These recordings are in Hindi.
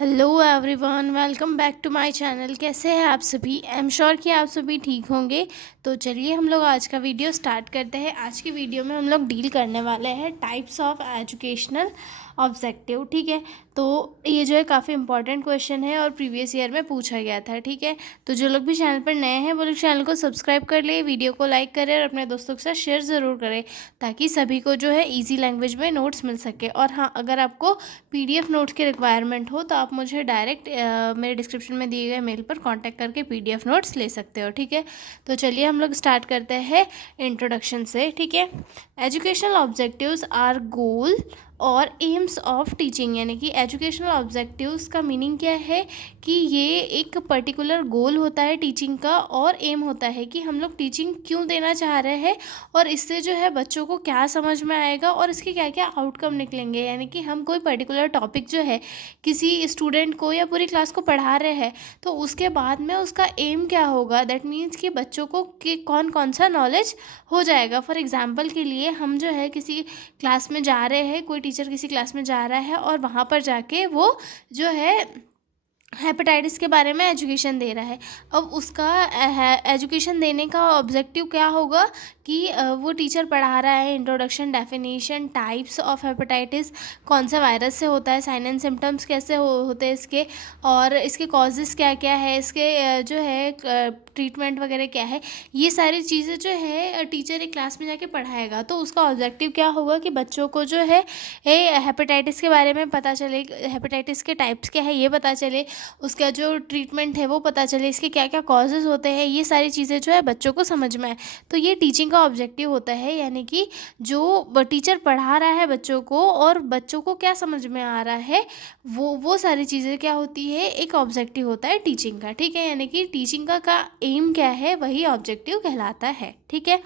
Hello everyone, welcome back to my channel. कैसे हैं आप सभी? आई एम श्योर कि आप सभी ठीक होंगे। तो चलिए हम लोग आज का वीडियो स्टार्ट करते हैं। आज की वीडियो में हम लोग डील करने वाले हैं टाइप्स ऑफ एजुकेशनल ऑब्जेक्टिव। ठीक है, तो ये जो है काफ़ी इंपॉर्टेंट क्वेश्चन है और प्रीवियस ईयर में पूछा गया था। ठीक है, तो जो लोग भी चैनल पर नए हैं वो लोग चैनल को सब्सक्राइब कर ले, वीडियो को लाइक करें और अपने दोस्तों के साथ शेयर ज़रूर करें ताकि सभी को जो है ईजी लैंग्वेज में नोट्स मिल सके। और हाँ, अगर आपको पीडीएफ नोट्स की रिक्वायरमेंट हो तो आप मुझे डायरेक्ट मेरे डिस्क्रिप्शन में दिए गए मेल पर कांटेक्ट करके पीडीएफ नोट्स ले सकते हो। ठीक है, तो चलिए हम लोग स्टार्ट करते हैं इंट्रोडक्शन से। ठीक है, एजुकेशनल ऑब्जेक्टिव्स आर गोल और एम्स ऑफ टीचिंग, यानी कि एजुकेशनल ऑब्जेक्टिव्स का मीनिंग क्या है कि ये एक पर्टिकुलर गोल होता है टीचिंग का और एम होता है कि हम लोग टीचिंग क्यों देना चाह रहे हैं और इससे जो है बच्चों को क्या समझ में आएगा और इसके क्या क्या आउटकम निकलेंगे। यानी कि हम कोई पर्टिकुलर टॉपिक जो है किसी स्टूडेंट को या पूरी क्लास को पढ़ा रहे हैं तो उसके बाद में उसका एम क्या होगा, दैट मीन्स कि बच्चों को कि कौन कौन सा नॉलेज हो जाएगा। फॉर एग्जांपल के लिए हम जो है किसी क्लास में जा रहे हैं, कोई टीचर किसी क्लास में जा रहा है और वहाँ पर जाके वो जो है हेपेटाइटिस के बारे में एजुकेशन दे रहा है। अब उसका एजुकेशन देने का ऑब्जेक्टिव क्या होगा कि वो टीचर पढ़ा रहा है introduction, definition, types of hepatitis, कौन सा वायरस से होता है, साइन एंड सिम्टम्स कैसे होते हैं इसके, और इसके कॉजेज़ क्या क्या है, इसके जो है ट्रीटमेंट वगैरह क्या है। ये सारी चीज़ें जो है टीचर एक क्लास में जाके पढ़ाएगा। तो उसका ऑब्जेक्टिव क्या होगा कि बच्चों को जो है हेपेटाइटिस के बारे में पता चले, हेपेटाइटिस के टाइप्स क्या है ये पता चले, उसका जो ट्रीटमेंट है वो पता चले, इसके क्या क्या कॉजेज़ होते हैं, ये सारी चीज़ें जो है बच्चों को समझ में आए। तो ये टीचिंग का ऑब्जेक्टिव होता है, यानी कि जो टीचर पढ़ा रहा है बच्चों को और बच्चों को क्या समझ में आ रहा है, वो सारी चीज़ें क्या होती है, एक ऑब्जेक्टिव होता है टीचिंग का। ठीक है, यानी कि टीचिंग का एम क्या है वही ऑब्जेक्टिव कहलाता है। ठीक है,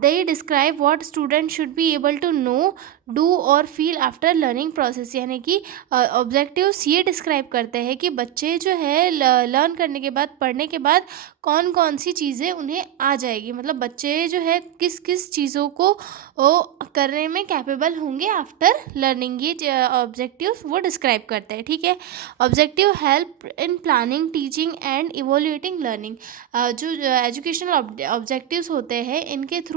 they describe what student should be able to know, do और feel after learning process, यानी कि ऑब्जेक्टिव्स ये डिस्क्राइब करते हैं कि बच्चे जो है लर्न करने के बाद, पढ़ने के बाद कौन कौन सी चीज़ें उन्हें आ जाएगी, मतलब बच्चे जो है किस किस चीज़ों को करने में कैपेबल होंगे आफ्टर लर्निंग, ये ऑब्जेक्टिव्स वो डिस्क्राइब करते हैं। ठीक है, objective help in planning, teaching and evaluating learning. जो एजुकेशनल ऑब्जेक्टिव्स होते हैं इनके थ्रू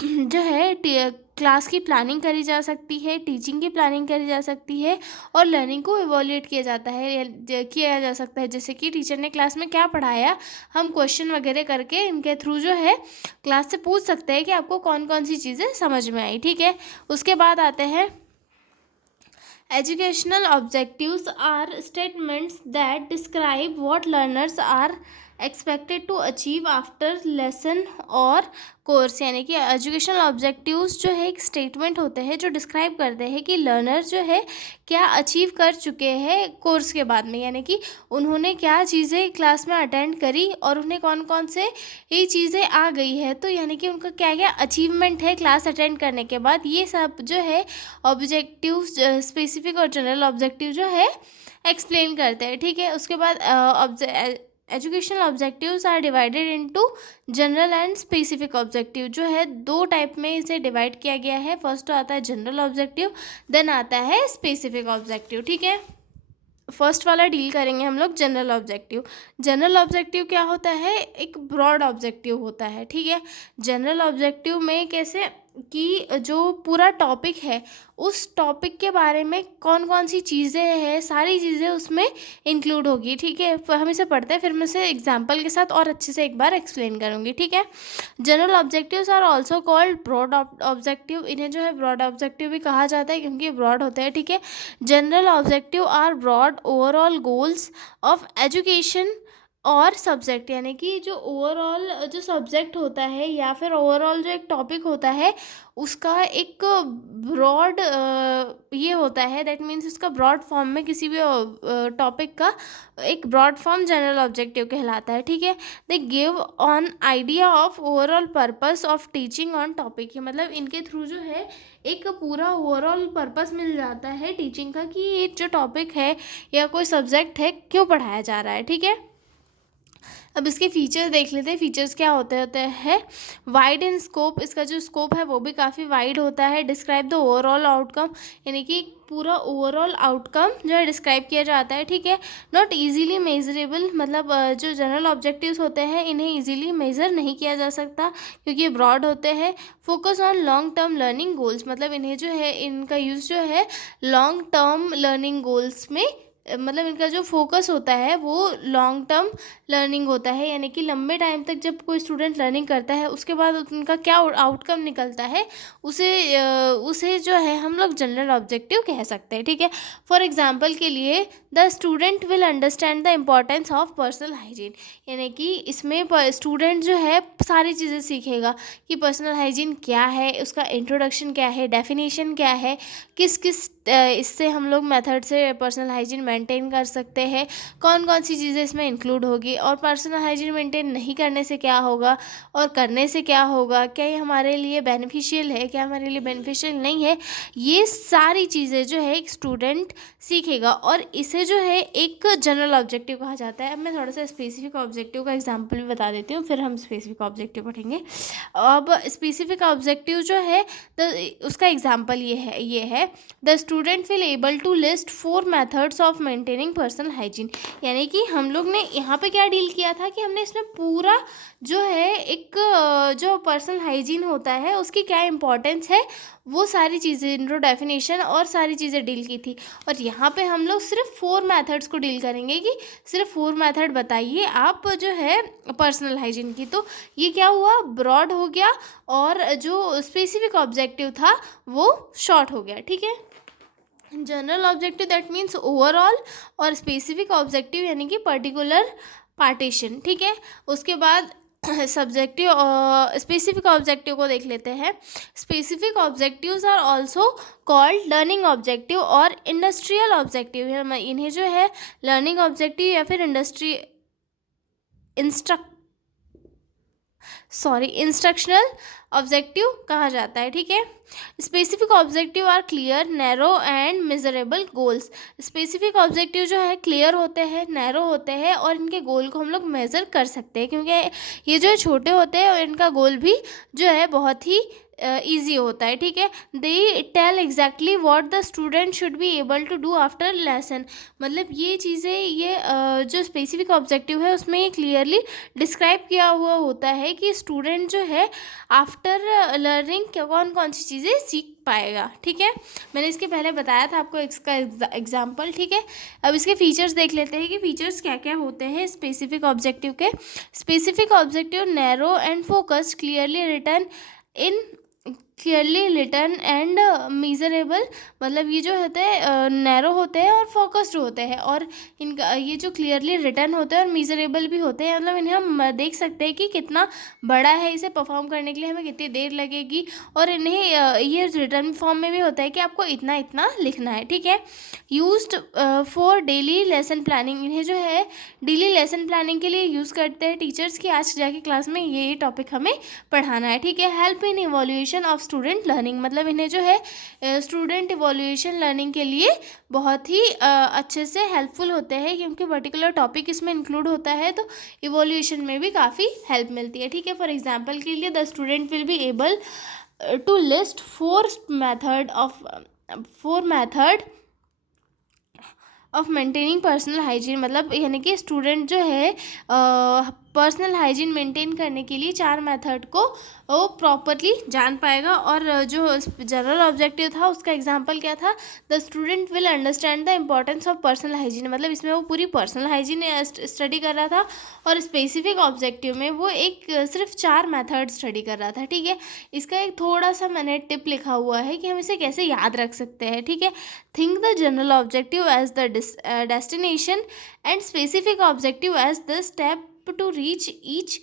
जो है क्लास की प्लानिंग करी जा सकती है, टीचिंग की प्लानिंग करी जा सकती है और लर्निंग को इवोल्यूट किया जाता है, किया जा सकता है। जैसे कि टीचर ने क्लास में क्या पढ़ाया, हम क्वेश्चन वगैरह करके इनके थ्रू जो है क्लास से पूछ सकते हैं कि आपको कौन कौन सी चीज़ें समझ में आई। ठीक है, उसके बाद आते हैं educational objectives are statements that describe what learners are expected to achieve after lesson और कोर्स, यानी कि एजुकेशनल ऑब्जेक्टिव्स जो है एक स्टेटमेंट होते हैं जो डिस्क्राइब करते हैं कि लर्नर जो है क्या अचीव कर चुके हैं कोर्स के बाद में, यानी कि उन्होंने क्या चीज़ें क्लास में अटेंड करी और उन्हें कौन कौन से ये चीज़ें आ गई है, तो यानी कि उनका क्या क्या अचीवमेंट है क्लास अटेंड करने के बाद। ये सब जो है ऑब्जेक्टिव, स्पेसिफिक और जनरल ऑब्जेक्टिव जो है एक्सप्लेन करते हैं। ठीक है, उसके बाद educational objectives are divided into general and specific objective. जो है दो टाइप में इसे डिवाइड किया गया है। फर्स्ट तो आता है जनरल ऑब्जेक्टिव, देन आता है स्पेसिफिक ऑब्जेक्टिव। ठीक है, फर्स्ट वाला डील करेंगे हम लोग जनरल ऑब्जेक्टिव। जनरल ऑब्जेक्टिव क्या होता है, एक ब्रॉड ऑब्जेक्टिव होता है। ठीक है, जनरल ऑब्जेक्टिव में कैसे कि जो पूरा टॉपिक है उस टॉपिक के बारे में कौन कौन सी चीज़ें हैं, सारी चीज़ें उसमें इंक्लूड होगी। ठीक है, हम इसे पढ़ते हैं फिर मैं इसे एग्जांपल के साथ और अच्छे से एक बार एक्सप्लेन करूँगी। ठीक है, general objectives are also called broad objective. इन्हें जो है ब्रॉड ऑब्जेक्टिव भी कहा जाता है क्योंकि ये ब्रॉड होते हैं। ठीक है, general objective are broad overall goals of education और सब्जेक्ट, यानी कि जो ओवरऑल जो सब्जेक्ट होता है या फिर ओवरऑल जो एक टॉपिक होता है उसका एक ब्रॉड ये होता है, दैट मीन्स उसका ब्रॉड फॉर्म में किसी भी टॉपिक का एक ब्रॉड फॉर्म जनरल ऑब्जेक्टिव कहलाता है। ठीक है, they give on idea of overall purpose of teaching on topic, मतलब इनके थ्रू जो है एक पूरा ओवरऑल पर्पस मिल जाता है टीचिंग का कि ये जो टॉपिक है या कोई सब्जेक्ट है क्यों पढ़ाया जा रहा है। ठीक है, अब इसके फीचर्स देख लेते हैं। फीचर्स क्या होते हैं। वाइड इन स्कोप, इसका जो स्कोप है वो भी काफ़ी वाइड होता है। डिस्क्राइब द ओवरऑल आउटकम, यानी कि पूरा ओवरऑल आउटकम जो है डिस्क्राइब किया जाता है, ठीक है। नॉट इजीली मेजरेबल, मतलब जो जनरल ऑब्जेक्टिव्स होते हैं इन्हें इजीली मेज़र नहीं किया जा सकता क्योंकि ये ब्रॉड होते हैं। Focus on long term learning goals, मतलब इन्हें जो है इनका यूज़ जो है लॉन्ग टर्म लर्निंग गोल्स में, मतलब इनका जो फोकस होता है वो लॉन्ग टर्म लर्निंग होता है, यानी कि लंबे टाइम तक जब कोई स्टूडेंट लर्निंग करता है उसके बाद उनका क्या आउटकम निकलता है उसे जो है हम लोग जनरल ऑब्जेक्टिव कह सकते हैं, ठीक है। फॉर एग्जांपल के लिए the student will understand the importance of personal hygiene, यानी कि इसमें स्टूडेंट जो है सारी चीज़ें सीखेगा कि पर्सनल हाइजीन क्या है, उसका इंट्रोडक्शन क्या है, डेफिनेशन क्या है, किस किस इससे हम लोग मेथड से पर्सनल हाइजीन मेंटेन कर सकते हैं, कौन कौन सी चीज़ें इसमें इंक्लूड होगी, और पर्सनल हाइजीन मेंटेन नहीं करने से क्या होगा और करने से क्या होगा, क्या ये हमारे लिए बेनिफिशियल है, क्या हमारे लिए बेनिफिशियल नहीं है। ये सारी चीज़ें जो है एक स्टूडेंट सीखेगा और इसे जो है एक जनरल ऑब्जेक्टिव कहा जाता है। अब मैं थोड़ा सा स्पेसिफिक ऑब्जेक्टिव का एग्जाम्पल भी बता देती हूँ, फिर हम स्पेसिफिक ऑब्जेक्टिव पढ़ेंगे। अब स्पेसिफिक ऑब्जेक्टिव जो है उसका एग्जाम्पल ये है the student will able to list 4 methods of maintaining personal hygiene, यानी कि हम लोग ने यहाँ पे क्या डील किया था कि हमने इसमें पूरा जो है एक जो पर्सनल हाइजीन होता है उसकी क्या इंपॉर्टेंस है वो सारी चीज़ें, इंट्रो, डेफिनेशन और सारी चीज़ें डील की थी। और यहाँ पे हम लोग सिर्फ 4 मेथड्स को डील करेंगे कि सिर्फ 4 मेथड बताइए आप जो है पर्सनल हाइजीन की। तो ये क्या हुआ, ब्रॉड हो गया और जो स्पेसिफिक ऑब्जेक्टिव था वो शॉर्ट हो गया, ठीक है। General objective that means overall, और स्पेसिफिक ऑब्जेक्टिव यानी कि पर्टिकुलर पार्टीशन, ठीक है। उसके बाद सब्जेक्टिव स्पेसिफिक ऑब्जेक्टिव को देख लेते हैं। Specific objectives are also called learning objective और इंडस्ट्रियल ऑब्जेक्टिव, इन्हें जो है लर्निंग ऑब्जेक्टिव या फिर इंस्ट्रक्शनल ऑब्जेक्टिव कहा जाता है, ठीक है। Specific objective are clear, narrow and measurable goals. Specific objective जो है क्लियर होते हैं, नैरो होते हैं और इनके गोल को हम लोग मेज़र कर सकते हैं क्योंकि ये जो है छोटे होते हैं और इनका गोल भी जो है बहुत ही ईजी होता है, ठीक है। They tell exactly what the student should be able to do after lesson, मतलब ये चीज़ें ये जो स्पेसिफिक ऑब्जेक्टिव है उसमें ये क्लियरली डिस्क्राइब किया हुआ होता है कि स्टूडेंट जो है आफ्टर लर्निंग कौन कौन सी चीज़ें सीख पाएगा, ठीक है। मैंने इसके पहले बताया था आपको इसका एग्जाम्पल, ठीक है। अब इसके फीचर्स देख लेते हैं कि फीचर्स क्या क्या होते हैं स्पेसिफिक ऑब्जेक्टिव के। Specific objective narrow and focus, clearly written and measurable, मतलब ये जो होते हैं नैरो होते हैं और फोकस्ड होते हैं, और इनका ये जो क्लियरली रिटर्न होते हैं और मीजरेबल भी होते हैं, मतलब इन्हें हम देख सकते हैं कि कितना बड़ा है, इसे परफॉर्म करने के लिए हमें कितनी देर लगेगी, और इन्हें ये रिटर्न फॉर्म में भी होता है कि आपको इतना इतना लिखना है, ठीक है। Used for daily lesson planning, इन्हें जो है डेली लेसन प्लानिंग के लिए यूज़ करते हैं टीचर्स की आज जाके क्लास में ये टॉपिक हमें पढ़ाना है, ठीक है। Help in evolution of student learning, मतलब इन्हें जो है स्टूडेंट इवोल्यूशन लर्निंग के लिए बहुत ही अच्छे से हेल्पफुल होते हैं क्योंकि पर्टिकुलर टॉपिक इसमें इंक्लूड होता है, तो इवोल्यूशन में भी काफ़ी हेल्प मिलती है, ठीक है। फॉर एग्जांपल के लिए the student will be able to list 4 method of maintaining personal hygiene, मतलब यानी कि स्टूडेंट जो है पर्सनल हाइजीन मेंटेन करने के लिए 4 मेथड को वो प्रॉपरली जान पाएगा। और जो जनरल ऑब्जेक्टिव था उसका एग्जांपल क्या था, the student will understand the importance of personal hygiene, मतलब इसमें वो पूरी पर्सनल हाइजीन स्टडी कर रहा था, और स्पेसिफिक ऑब्जेक्टिव में वो एक सिर्फ 4 मेथड स्टडी कर रहा था, ठीक है। इसका एक थोड़ा सा मैंने टिप लिखा हुआ है कि हम इसे कैसे याद रख सकते हैं, ठीक है। Think the general objective as the destination and specific objective as the step to reach each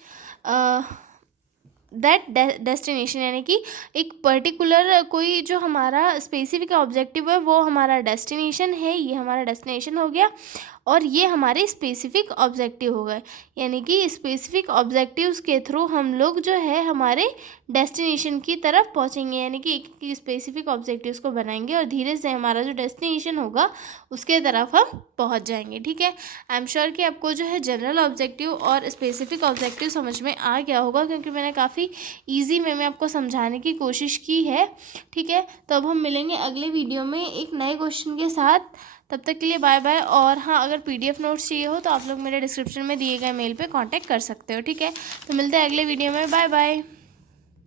that destination, यानी कि एक पर्टिकुलर कोई जो हमारा स्पेसिफिक ऑब्जेक्टिव है वो हमारा डेस्टिनेशन है, ये हमारा डेस्टिनेशन हो गया, और ये हमारे स्पेसिफिक ऑब्जेक्टिव हो गए, यानी कि स्पेसिफिक ऑब्जेक्टिव्स के थ्रू हम लोग जो है हमारे डेस्टिनेशन की तरफ पहुंचेंगे, यानी कि एक स्पेसिफिक ऑब्जेक्टिव्स को बनाएंगे और धीरे से हमारा जो डेस्टिनेशन होगा उसके तरफ हम पहुंच जाएंगे। ठीक है, आई एम श्योर कि आपको जो है जनरल ऑब्जेक्टिव और स्पेसिफिक ऑब्जेक्टिव समझ में आ गया होगा, क्योंकि मैंने काफ़ी ईजी वे में आपको समझाने की कोशिश की है। ठीक है, तो अब हम मिलेंगे अगले वीडियो में एक नए क्वेश्चन के साथ। तब तक के लिए बाय बाय। और हाँ, अगर PDF नोट्स चाहिए हो तो आप लोग मेरे डिस्क्रिप्शन में दिए गए मेल पे कांटेक्ट कर सकते हो। ठीक है, तो मिलते हैं अगले वीडियो में। Bye bye.